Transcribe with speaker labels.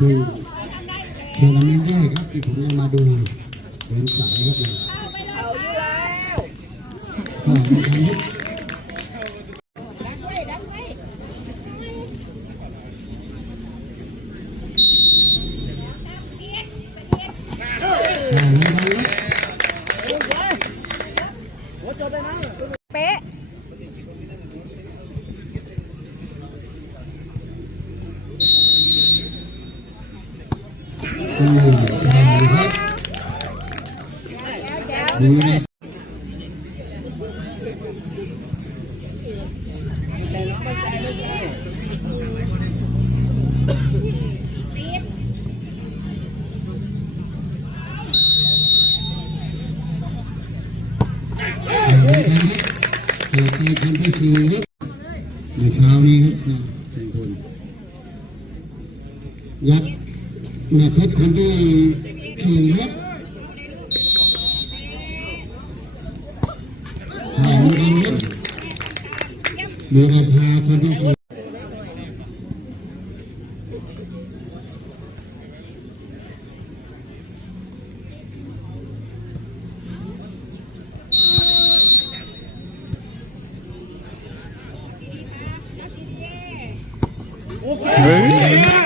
Speaker 1: ดูเดี๋ยววันนี้ได้ครับที่ผมจะมาดูเห็นสายครับเล
Speaker 2: ย
Speaker 3: เอาอยู่แล
Speaker 1: ้ว từ hàng khách
Speaker 2: đưa đi Hãy subscribe cho kênh
Speaker 1: Ghiền Mì Gõ Để không bỏ lỡ những video hấp dẫn là thất của cái trì hết hàng năm nhất. Được gặp hà của cái
Speaker 4: Okay.